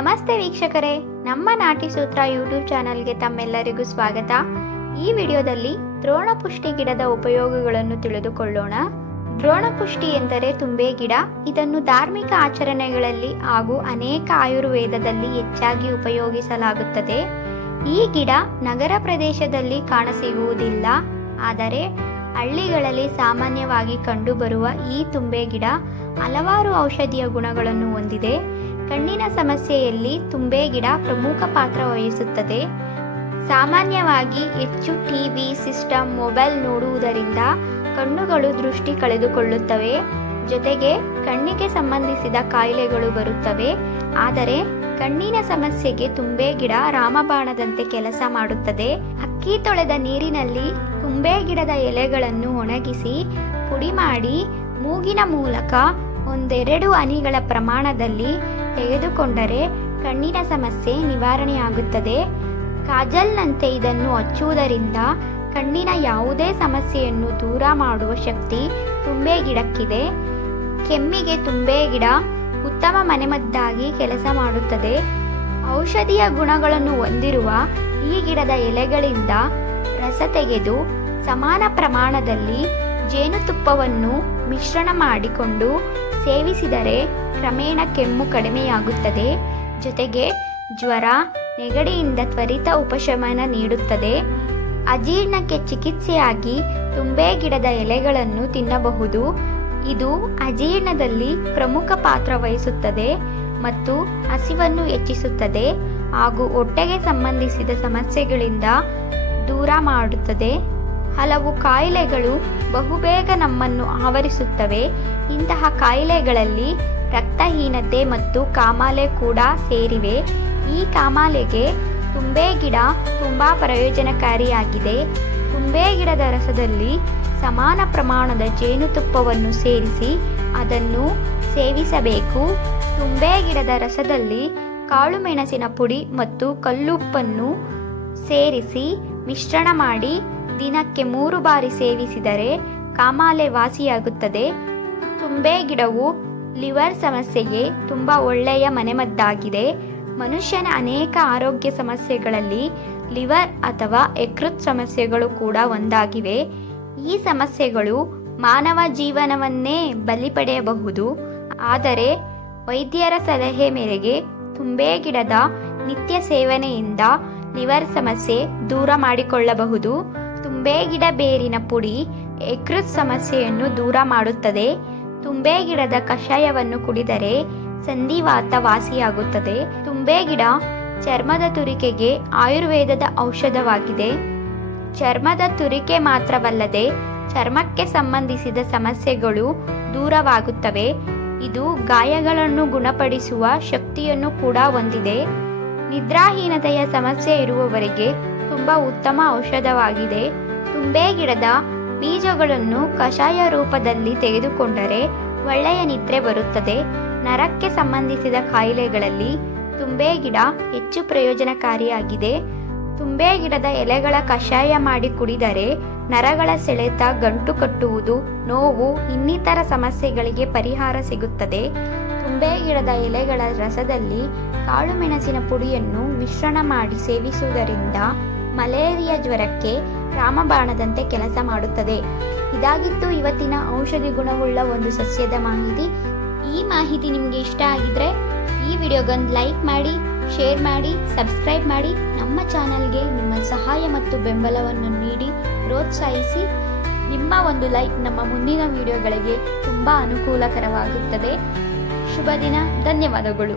ನಮಸ್ತೆ ವೀಕ್ಷಕರೇ. ನಮ್ಮ ನಾಟಿ ಸೂತ್ರ ಯೂಟ್ಯೂಬ್ ಚಾನಲ್ಗೆ ತಮ್ಮೆಲ್ಲರಿಗೂ ಸ್ವಾಗತ. ಈ ವಿಡಿಯೋದಲ್ಲಿ ದ್ರೋಣಪುಷ್ಟಿ ಗಿಡದ ಉಪಯೋಗಗಳನ್ನು ತಿಳಿದುಕೊಳ್ಳೋಣ. ದ್ರೋಣಪುಷ್ಟಿ ಎಂದರೆ ತುಂಬೆ ಗಿಡ. ಇದನ್ನು ಧಾರ್ಮಿಕ ಆಚರಣೆಗಳಲ್ಲಿ ಹಾಗೂ ಅನೇಕ ಆಯುರ್ವೇದದಲ್ಲಿ ಹೆಚ್ಚಾಗಿ ಉಪಯೋಗಿಸಲಾಗುತ್ತದೆ. ಈ ಗಿಡ ನಗರ ಪ್ರದೇಶದಲ್ಲಿ ಕಾಣಸಿಗುವುದಿಲ್ಲ. ಆದರೆ ಹಳ್ಳಿಗಳಲ್ಲಿ ಸಾಮಾನ್ಯವಾಗಿ ಕಂಡುಬರುವ ಈ ತುಂಬೆ ಗಿಡ ಹಲವಾರು ಔಷಧೀಯ ಗುಣಗಳನ್ನು ಹೊಂದಿದೆ. ಕಣ್ಣಿನ ಸಮಸ್ಯೆಯಲ್ಲಿ ತುಂಬೆ ಗಿಡ ಪ್ರಮುಖ ಪಾತ್ರ ವಹಿಸುತ್ತದೆ. ಸಾಮಾನ್ಯವಾಗಿ ಹೆಚ್ಚು ಟಿವಿ ಸಿಸ್ಟಮ್, ಮೊಬೈಲ್ ನೋಡುವುದರಿಂದ ಕಣ್ಣುಗಳು ದೃಷ್ಟಿ ಕಳೆದುಕೊಳ್ಳುತ್ತವೆ. ಜೊತೆಗೆ ಕಣ್ಣಿಗೆ ಸಂಬಂಧಿಸಿದ ಕಾಯಿಲೆಗಳು ಬರುತ್ತವೆ. ಆದರೆ ಕಣ್ಣಿನ ಸಮಸ್ಯೆಗೆ ತುಂಬೆ ಗಿಡ ರಾಮಬಾಣದಂತೆ ಕೆಲಸ ಮಾಡುತ್ತದೆ. ಅಕ್ಕಿ ತೊಳೆದ ನೀರಿನಲ್ಲಿ ತುಂಬೆ ಗಿಡದ ಎಲೆಗಳನ್ನು ಒಣಗಿಸಿ ಪುಡಿ ಮಾಡಿ ಮೂಗಿನ ಮೂಲಕ ಒಂದೆರಡು ಹನಿಗಳ ಪ್ರಮಾಣದಲ್ಲಿ ತೆಗೆದುಕೊಂಡರೆ ಕಣ್ಣಿನ ಸಮಸ್ಯೆ ನಿವಾರಣೆಯಾಗುತ್ತದೆ. ಕಾಜಲ್ನಂತೆ ಇದನ್ನು ಹಚ್ಚುವುದರಿಂದ ಕಣ್ಣಿನ ಯಾವುದೇ ಸಮಸ್ಯೆಯನ್ನು ದೂರ ಮಾಡುವ ಶಕ್ತಿ ತುಂಬೆ ಗಿಡಕ್ಕಿದೆ. ಕೆಮ್ಮಿಗೆ ತುಂಬೆ ಗಿಡ ಉತ್ತಮ ಮನೆಮದ್ದಾಗಿ ಕೆಲಸ ಮಾಡುತ್ತದೆ. ಔಷಧೀಯ ಗುಣಗಳನ್ನು ಹೊಂದಿರುವ ಈ ಗಿಡದ ಎಲೆಗಳಿಂದ ರಸ ತೆಗೆದು ಸಮಾನ ಪ್ರಮಾಣದಲ್ಲಿ ಜೇನುತುಪ್ಪವನ್ನು ಮಿಶ್ರಣ ಮಾಡಿಕೊಂಡು ಸೇವಿಸಿದರೆ ಕ್ರಮೇಣ ಕೆಮ್ಮು ಕಡಿಮೆಯಾಗುತ್ತದೆ. ಜೊತೆಗೆ ಜ್ವರ ನೆಗಡಿಯಿಂದ ತ್ವರಿತ ಉಪಶಮನ ನೀಡುತ್ತದೆ. ಅಜೀರ್ಣಕ್ಕೆ ಚಿಕಿತ್ಸೆಯಾಗಿ ತುಂಬೆ ಗಿಡದ ಎಲೆಗಳನ್ನು ತಿನ್ನಬಹುದು. ಇದು ಅಜೀರ್ಣದಲ್ಲಿ ಪ್ರಮುಖ ಪಾತ್ರ ವಹಿಸುತ್ತದೆ ಮತ್ತು ಹಸಿವನ್ನು ಹೆಚ್ಚಿಸುತ್ತದೆ ಹಾಗೂ ಹೊಟ್ಟೆಗೆ ಸಂಬಂಧಿಸಿದ ಸಮಸ್ಯೆಗಳಿಂದ ದೂರ ಮಾಡುತ್ತದೆ. ಹಲವು ಕಾಯಿಲೆಗಳು ಬಹುಬೇಗ ನಮ್ಮನ್ನು ಆವರಿಸುತ್ತವೆ. ಇಂತಹ ಕಾಯಿಲೆಗಳಲ್ಲಿ ರಕ್ತಹೀನತೆ ಮತ್ತು ಕಾಮಾಲೆ ಕೂಡ ಸೇರಿವೆ. ಈ ಕಾಮಾಲೆಗೆ ತುಂಬೆ ಗಿಡ ತುಂಬ ಪ್ರಯೋಜನಕಾರಿಯಾಗಿದೆ. ತುಂಬೆ ಗಿಡದ ರಸದಲ್ಲಿ ಸಮಾನ ಪ್ರಮಾಣದ ಜೇನುತುಪ್ಪವನ್ನು ಸೇರಿಸಿ ಅದನ್ನು ಸೇವಿಸಬೇಕು. ತುಂಬೆ ಗಿಡದ ರಸದಲ್ಲಿ ಕಾಳುಮೆಣಸಿನ ಪುಡಿ ಮತ್ತು ಕಲ್ಲುಪ್ಪನ್ನು ಸೇರಿಸಿ ಮಿಶ್ರಣ ಮಾಡಿ ದಿನಕ್ಕೆ ಮೂರು ಬಾರಿ ಸೇವಿಸಿದರೆ ಕಾಮಾಲೆ ವಾಸಿಯಾಗುತ್ತದೆ. ತುಂಬೆ ಗಿಡವು ಲಿವರ್ ಸಮಸ್ಯೆಗೆ ತುಂಬ ಒಳ್ಳೆಯ ಮನೆಮದ್ದಾಗಿದೆ. ಮನುಷ್ಯನ ಅನೇಕ ಆರೋಗ್ಯ ಸಮಸ್ಯೆಗಳಲ್ಲಿ ಲಿವರ್ ಅಥವಾ ಯಕೃತ್ ಸಮಸ್ಯೆಗಳು ಕೂಡ ಒಂದಾಗಿವೆ. ಈ ಸಮಸ್ಯೆಗಳು ಮಾನವ ಜೀವನವನ್ನೇ ಬಲಿ ಪಡೆಯಬಹುದು. ಆದರೆ ವೈದ್ಯರ ಸಲಹೆ ಮೇರೆಗೆ ತುಂಬೆ ಗಿಡದ ನಿತ್ಯ ಸೇವನೆಯಿಂದ ಲಿವರ್ ಸಮಸ್ಯೆ ದೂರ ಮಾಡಿಕೊಳ್ಳಬಹುದು. ತುಂಬೆ ಗಿಡ ಬೇರಿನ ಪುಡಿ ಯಕೃತ್ ಸಮಸ್ಯೆಯನ್ನು ದೂರ ಮಾಡುತ್ತದೆ. ತುಂಬೆ ಗಿಡದ ಕಷಾಯವನ್ನು ಕುಡಿದರೆ ಸಂಧಿವಾತ ವಾಸಿಯಾಗುತ್ತದೆ ತುಂಬೆ ಗಿಡ ಚರ್ಮದ ತುರಿಕೆಗೆ ಆಯುರ್ವೇದದ ಔಷಧವಾಗಿದೆ. ಚರ್ಮದ ತುರಿಕೆ ಮಾತ್ರವಲ್ಲದೆ ಚರ್ಮಕ್ಕೆ ಸಂಬಂಧಿಸಿದ ಸಮಸ್ಯೆಗಳು ದೂರವಾಗುತ್ತವೆ. ಇದು ಗಾಯಗಳನ್ನು ಗುಣಪಡಿಸುವ ಶಕ್ತಿಯನ್ನು ಕೂಡ ಹೊಂದಿದೆ. ನಿದ್ರಾಹೀನತೆಯ ಸಮಸ್ಯೆ ಇರುವವರಿಗೆ ತುಂಬ ಉತ್ತಮ ಔಷಧವಾಗಿದೆ. ತುಂಬೆ ಗಿಡದ ಬೀಜಗಳನ್ನು ಕಷಾಯ ರೂಪದಲ್ಲಿ ತೆಗೆದುಕೊಂಡರೆ ಒಳ್ಳೆಯ ನಿದ್ರೆ ಬರುತ್ತದೆ. ನರಕ್ಕೆ ಸಂಬಂಧಿಸಿದ ಕಾಯಿಲೆಗಳಲ್ಲಿ ತುಂಬೆ ಗಿಡ ಹೆಚ್ಚು ಪ್ರಯೋಜನಕಾರಿಯಾಗಿದೆ. ತುಂಬೆ ಗಿಡದ ಎಲೆಗಳ ಕಷಾಯ ಮಾಡಿ ಕುಡಿದರೆ ನರಗಳ ಸೆಳೆತ ಗಂಟು ಕಟ್ಟುವುದು, ನೋವು, ಇನ್ನಿತರ ಸಮಸ್ಯೆಗಳಿಗೆ ಪರಿಹಾರ ಸಿಗುತ್ತದೆ. ತುಂಬೆ ಗಿಡದ ಎಲೆಗಳ ರಸದಲ್ಲಿ ಕಾಳು ಮೆಣಸಿನ ಪುಡಿಯನ್ನು ಮಿಶ್ರಣ ಮಾಡಿ ಸೇವಿಸುವುದರಿಂದ ಮಲೇರಿಯಾ ಜ್ವರಕ್ಕೆ ರಾಮಬಾಣದಂತೆ ಕೆಲಸ ಮಾಡುತ್ತದೆ. ಇದಾಗಿತ್ತು ಇವತ್ತಿನ ಔಷಧಿ ಗುಣವುಳ್ಳ ಒಂದು ಸಸ್ಯದ ಮಾಹಿತಿ. ಈ ಮಾಹಿತಿ ನಿಮಗೆ ಇಷ್ಟ ಆಗಿದ್ರೆ ಈ ವಿಡಿಯೋಗೊಂದು ಲೈಕ್ ಮಾಡಿ, ಶೇರ್ ಮಾಡಿ, ಸಬ್ಸ್ಕ್ರೈಬ್ ಮಾಡಿ. ನಮ್ಮ ಚಾನಲ್ಗೆ ನಿಮ್ಮ ಸಹಾಯ ಮತ್ತು ಬೆಂಬಲವನ್ನು ನೀಡಿ ಪ್ರೋತ್ಸಾಹಿಸಿ. ನಿಮ್ಮ ಒಂದು ಲೈಕ್ ನಮ್ಮ ಮುಂದಿನ ವಿಡಿಯೋಗಳಿಗೆ ತುಂಬ ಅನುಕೂಲಕರವಾಗುತ್ತದೆ. ಶುಭ ದಿನ, ಧನ್ಯವಾದಗಳು.